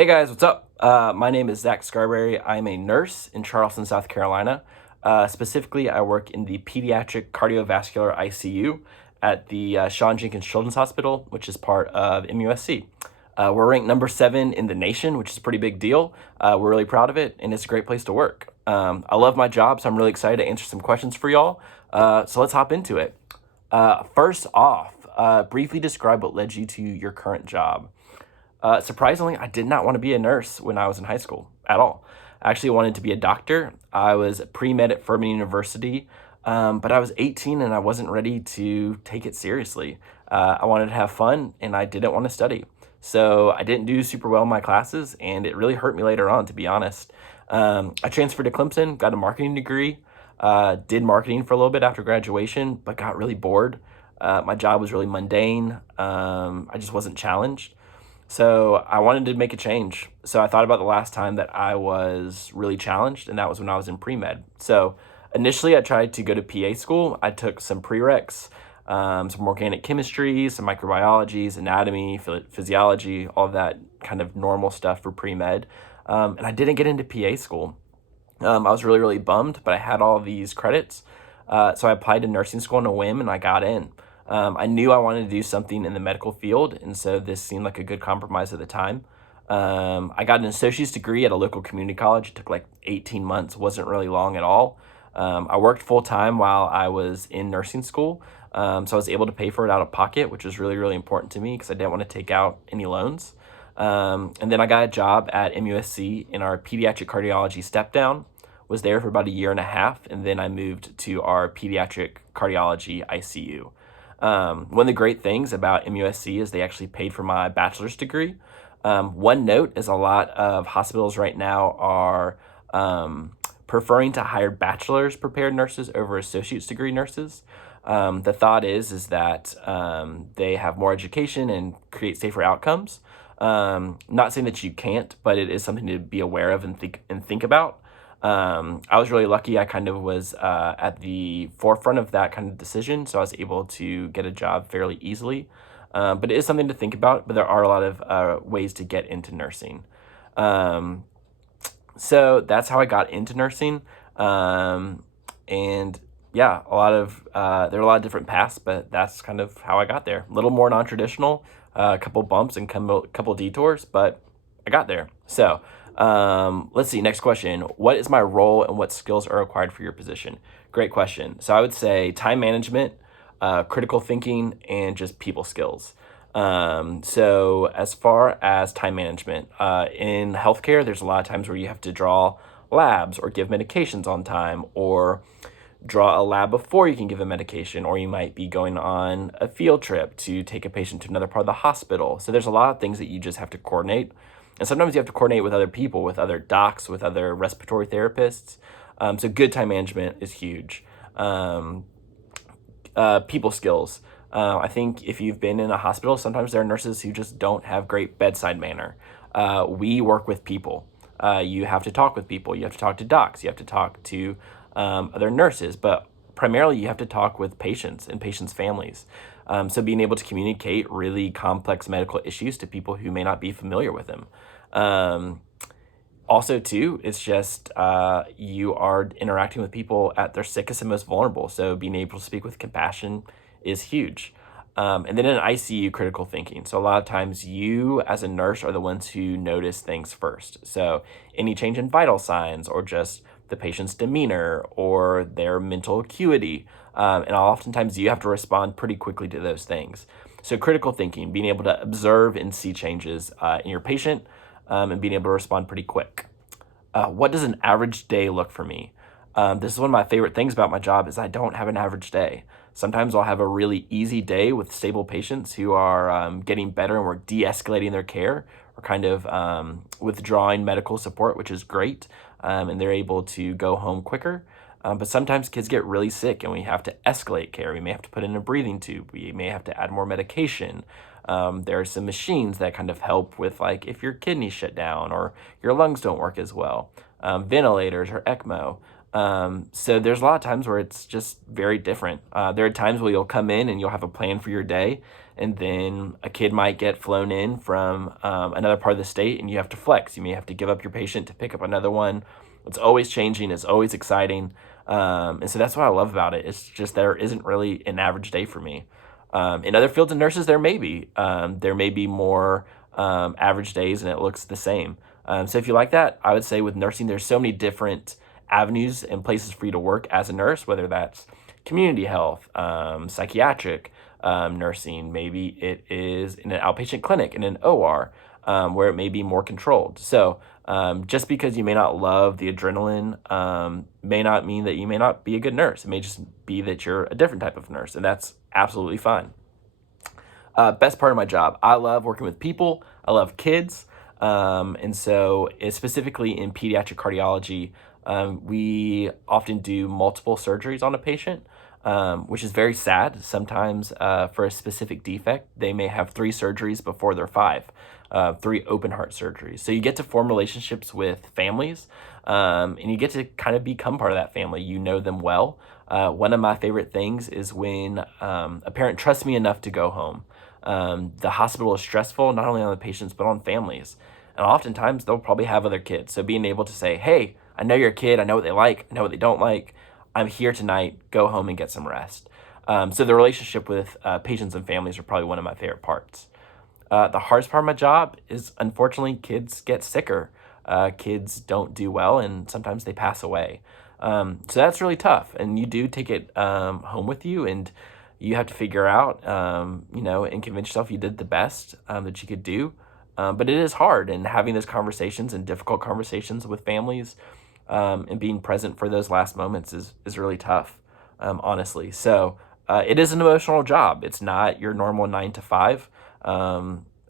Hey guys, what's up? My name is Zach Scarberry. I'm a nurse in Charleston, South Carolina. Specifically, I work in the pediatric cardiovascular ICU at the Sean Jenkins Children's Hospital, which is part of MUSC. We're ranked number 7 in the nation, which is a pretty big deal. We're really proud of it, and it's a great place to work. I love my job, so I'm really excited to answer some questions for y'all. So let's hop into it. First off, briefly describe what led you to your current job. Surprisingly, I did not want to be a nurse when I was in high school at all. I actually wanted to be a doctor. I was pre-med at Furman University, but I was 18 and I wasn't ready to take it seriously. I wanted to have fun and I didn't want to study. So I didn't do super well in my classes and it really hurt me later on, to be honest. I transferred to Clemson, got a marketing degree, did marketing for a little bit after graduation, but got really bored. My job was really mundane. I just wasn't challenged. So I wanted to make a change. So I thought about the last time that I was really challenged, and that was when I was in pre-med. So initially I tried to go to PA school. I took some prereqs, some organic chemistry, some microbiologies, anatomy, physiology, all of that kind of normal stuff for pre-med. And I didn't get into PA school. I was really, really bummed, but I had all these credits. So I applied to nursing school on a whim, and I got in. I knew I wanted to do something in the medical field, and so this seemed like a good compromise at the time. I got an associate's degree at a local community college. It took like 18 months, wasn't really long at all. I worked full-time while I was in nursing school, so I was able to pay for it out of pocket, which was really, really important to me because I didn't want to take out any loans. And then I got a job at MUSC in our pediatric cardiology step-down. Was there for about a year and a half, and then I moved to our pediatric cardiology ICU. One of the great things about MUSC is they actually paid for my bachelor's degree. One note is a lot of hospitals right now are preferring to hire bachelor's prepared nurses over associate's degree nurses. The thought is that they have more education and create safer outcomes. Not saying that you can't, but it is something to be aware of and think about. I was really lucky. I kind of was at the forefront of that kind of decision, so I was able to get a job fairly easily. But it is something to think about, but there are a lot of ways to get into nursing. So that's how I got into nursing. And yeah, there are a lot of different paths, but that's kind of how I got there. A little more non-traditional, a couple bumps and couple detours, but I got there. So let's see, next question. What is my role and what skills are required for your position? Great question. So I would say time management, critical thinking, and just people skills. So as far as time management, in healthcare, there's a lot of times where you have to draw labs or give medications on time or draw a lab before you can give a medication, or you might be going on a field trip to take a patient to another part of the hospital. So there's a lot of things that you just have to coordinate. And sometimes you have to coordinate with other people, with other docs, with other respiratory therapists. So good time management is huge. People skills. I think if you've been in a hospital, sometimes there are nurses who just don't have great bedside manner. We work with people. You have to talk with people. You have to talk to docs. You have to talk to other nurses. But primarily, you have to talk with patients and patients' families. So being able to communicate really complex medical issues to people who may not be familiar with them. Also, too, it's just you are interacting with people at their sickest and most vulnerable. So being able to speak with compassion is huge. And then in ICU, critical thinking. So a lot of times you as a nurse are the ones who notice things first. So any change in vital signs or just the patient's demeanor or their mental acuity. And oftentimes you have to respond pretty quickly to those things. So critical thinking, being able to observe and see changes in your patient and being able to respond pretty quick. What does an average day look for me? This is one of my favorite things about my job is I don't have an average day. Sometimes I'll have a really easy day with stable patients who are getting better and we're de-escalating their care or kind of withdrawing medical support, which is great. And they're able to go home quicker. But sometimes kids get really sick and we have to escalate care. We may have to put in a breathing tube. We may have to add more medication. There are some machines that kind of help with like if your kidneys shut down or your lungs don't work as well. Ventilators or ECMO. So there's a lot of times where it's just very different. There are times where you'll come in and you'll have a plan for your day, and then a kid might get flown in from another part of the state, and you have to flex. You may have to give up your patient to pick up another one. It's always changing. It's always exciting. And so that's what I love about it. It's just there isn't really an average day for me. In other fields of nurses, there may be. There may be more average days, and it looks the same. So if you like that, I would say with nursing, there's so many different avenues and places for you to work as a nurse, whether that's community health, psychiatric nursing, maybe it is in an outpatient clinic, in an OR, where it may be more controlled. So just because you may not love the adrenaline may not mean that you may not be a good nurse. It may just be that you're a different type of nurse, and that's absolutely fine. Best part of my job, I love working with people. I love kids. And so specifically in pediatric cardiology, we often do multiple surgeries on a patient, which is very sad. Sometimes for a specific defect, they may have 3 surgeries before they're 5, 3 open heart surgeries. So you get to form relationships with families, and you get to kind of become part of that family. You know them well. One of my favorite things is when a parent trusts me enough to go home. The hospital is stressful, not only on the patients, but on families. And oftentimes they'll probably have other kids. So being able to say, hey, I know you're a kid. I know what they like. I know what they don't like. I'm here tonight. Go home and get some rest. So the relationship with patients and families are probably one of my favorite parts. The hardest part of my job is, unfortunately, kids get sicker. Kids don't do well, and sometimes they pass away. So that's really tough. And you do take it home with you, and you have to figure out, and convince yourself you did the best that you could do. But it is hard, and having those conversations and difficult conversations with families and being present for those last moments is really tough, honestly. So it is an emotional job. It's not your normal 9 to 5.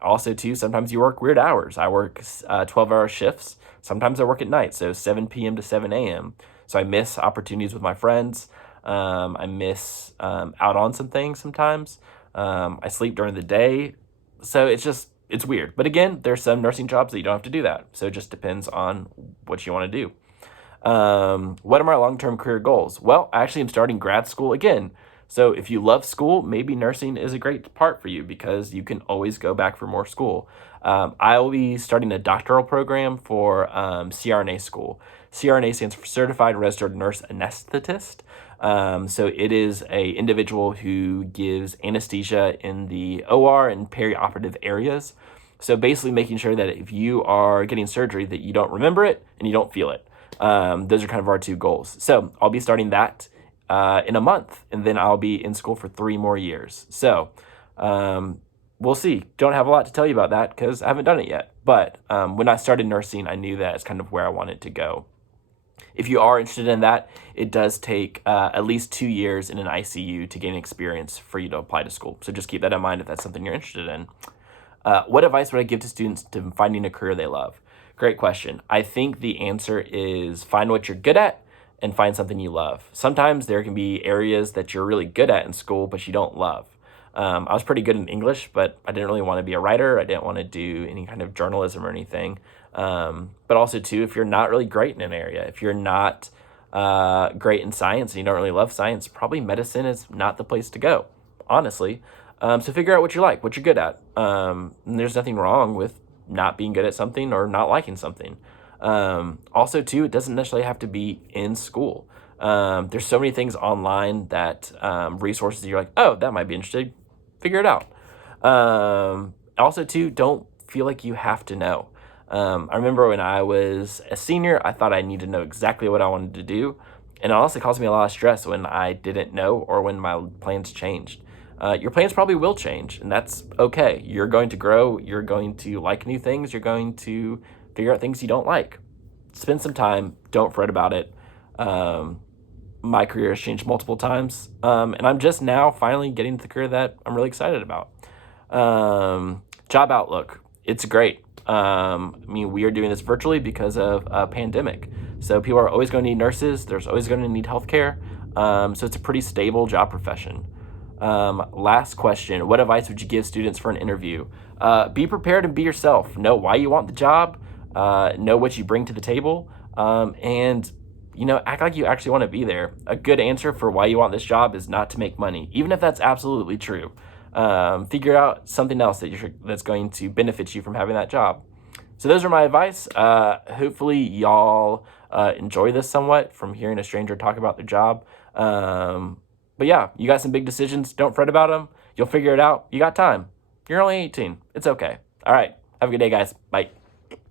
Also, too, sometimes you work weird hours. I work 12-hour shifts. Sometimes I work at night, so 7 p.m. to 7 a.m. So I miss opportunities with my friends. I miss out on some things sometimes. I sleep during the day. So it's weird. But again, there's some nursing jobs that you don't have to do that. So it just depends on what you want to do. What are my long-term career goals? Well, actually, I'm starting grad school again. So if you love school, maybe nursing is a great part for you because you can always go back for more school. I will be starting a doctoral program for CRNA school. CRNA stands for Certified Registered Nurse Anesthetist. So it is a individual who gives anesthesia in the OR and perioperative areas. So basically making sure that if you are getting surgery that you don't remember it and you don't feel it. Those are kind of our 2 goals. So I'll be starting that in a month, and then I'll be in school for 3 more years. So we'll see. Don't have a lot to tell you about that because I haven't done it yet. But when I started nursing, I knew that it's kind of where I wanted to go. If you are interested in that, it does take at least 2 years in an ICU to gain experience for you to apply to school. So just keep that in mind if that's something you're interested in. What advice would I give to students to finding a career they love? Great question. I think the answer is find what you're good at and find something you love. Sometimes there can be areas that you're really good at in school, but you don't love. I was pretty good in English, but I didn't really want to be a writer. I didn't want to do any kind of journalism or anything. But also, too, if you're not really great in an area, if you're not great in science and you don't really love science, probably medicine is not the place to go, honestly. So figure out what you like, what you're good at. And there's nothing wrong with not being good at something or not liking something. Also, too, it doesn't necessarily have to be in school. There's so many things online that resources you're like, oh, that might be interesting. Figure it out. Also, too, don't feel like you have to know. I remember when I was a senior, I thought I needed to know exactly what I wanted to do. And it honestly caused me a lot of stress when I didn't know or when my plans changed. Your plans probably will change, and that's okay. You're going to grow. You're going to like new things. You're going to figure out things you don't like. Spend some time. Don't fret about it. My career has changed multiple times, and I'm just now finally getting to the career that I'm really excited about. Job outlook. It's great. We are doing this virtually because of a pandemic. So people are always going to need nurses. There's always going to need healthcare. So it's a pretty stable job profession. Last question. What advice would you give students for an interview? Be prepared and be yourself. Know why you want the job. Know what you bring to the table. And act like you actually want to be there. A good answer for why you want this job is not to make money, even if that's absolutely true. Figure out something else that's going to benefit you from having that job. So those are my advice. Hopefully y'all enjoy this somewhat from hearing a stranger talk about their job. But yeah, you got some big decisions. Don't fret about them. You'll figure it out. You got time. You're only 18. It's okay. All right. Have a good day, guys. Bye.